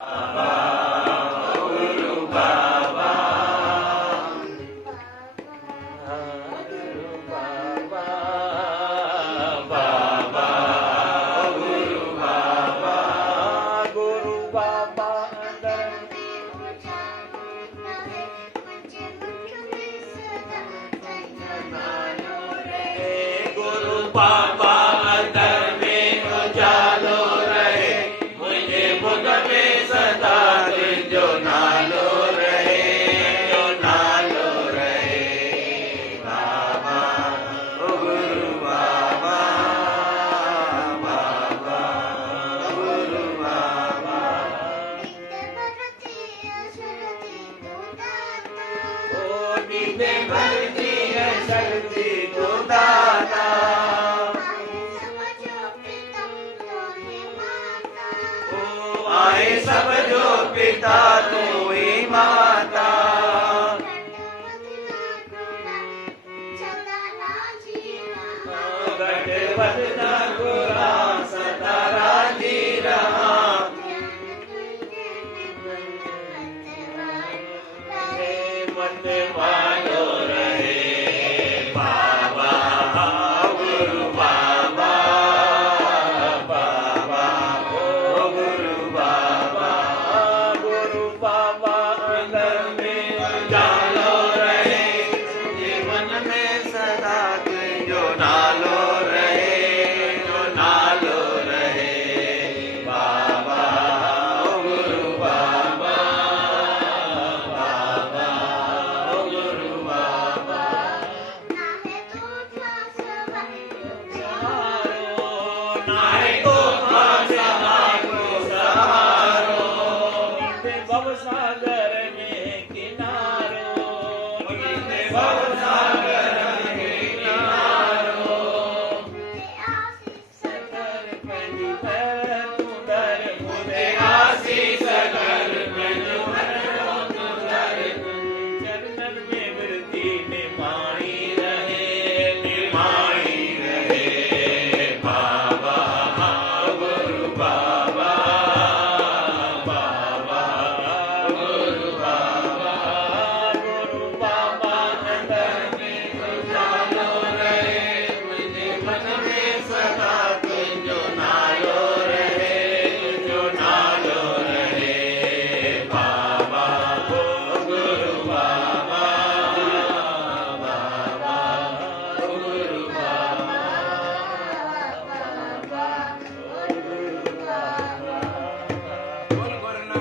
बाबा अंदर में उजालो रहे, मुझे बुध में सदा जो नालो रहे, जो नालो रहे। बाबा ओ गुरु बाबा, बाबा ओ गुरु बाबा। ओ नित्य भक्ति शक्ति को दाता, आए सब जो पिता तू ही माता। गढ़वत नगुरा सदा राजी रहा, मत वालो रहे। बाबा गुरु बाबा, बाबा ओ गुरु बाबा, गुरु बाबा अंदर में उजालो रहे, जीवन में सदा जो नालो रहे, जो नालो रहे। बाबा ओ गुरु बाबा, बाबा ओ गुरु बाबा। नाहे को सहारो सहारो, भव सागर में किनारो, भव